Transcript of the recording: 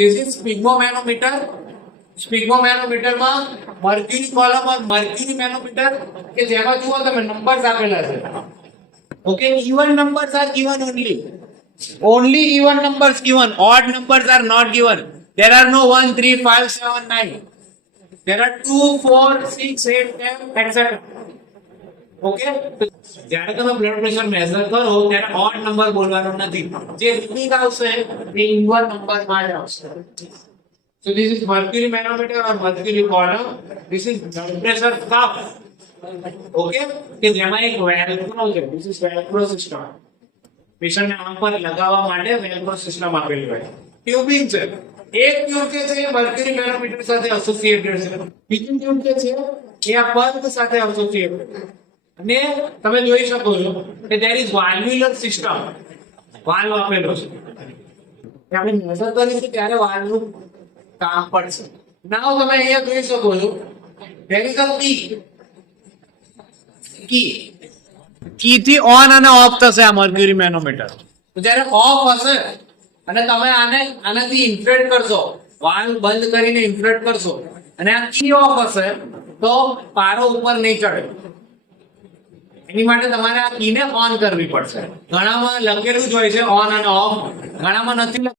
This is sphygmomanometer. સ્પિગ્મોમેનોમીટરમાં mercury column और mercury manometer કે જેમાં જુઓ તમે નંબર્સ આપેલા છે. Okay, even numbers are given only even numbers given, odd numbers are not given. There are no 1 3 5 7 9. There are 2 4 6 8 10 etc. Okay, જ્યારે તમે બ્લડ પ્રેશર મેઝર કરો ત્યારે ઓડ નંબર બોલવાનો નથી, જે રીડિંગ આવશે એ ઇવન નંબર માં જ આવશે. So this is mercury manometer or mercury column. This is blood pressure cuff. Okay, કે જેમાં એક વેલ્ક્રો છે. This is velcro system. Patient ને આંખ પર લગાવવા માટે વેલ્ક્રો સિસ્ટમ આપેલી હોય. ટ્યુબિંગ છે. એક ટ્યુબ કે છે મર્ક્યુરી મેનોમીટર સાથે એસોસિએટેડ છે. બીજું ટ્યુબ કે છે એ આ પલ્સ સાથે એસોસિએટેડ છે. અને તમે જોઈ શકો છો કે there is valvular system. Valve આપેલો છે. આપણે મેઝર કરીશું ત્યારે વાલ્વનું કામ પડશે. નાવ તમે અહીંયા જોઈ શકો છો there is a કી થી ઓન અને ઓફ થશે આ મર્ક્યુરી મેનોમીટર. તો જ્યારે ઓફ હશે અને તમે આનાથી ઇન્ફ્લેટ કરશો, વાલ્વ બંધ કરીને ઇન્ફ્લેટ કરશો અને આ કી ઓફ હશે તો પારો ઉપર નહીં ચડે. એની માટે તમારે આ કીને ઓન કરવી પડશે. ઘણામાં લખેલું જ હોય છે ઓન અને ઓફ, ઘણામાં નથી.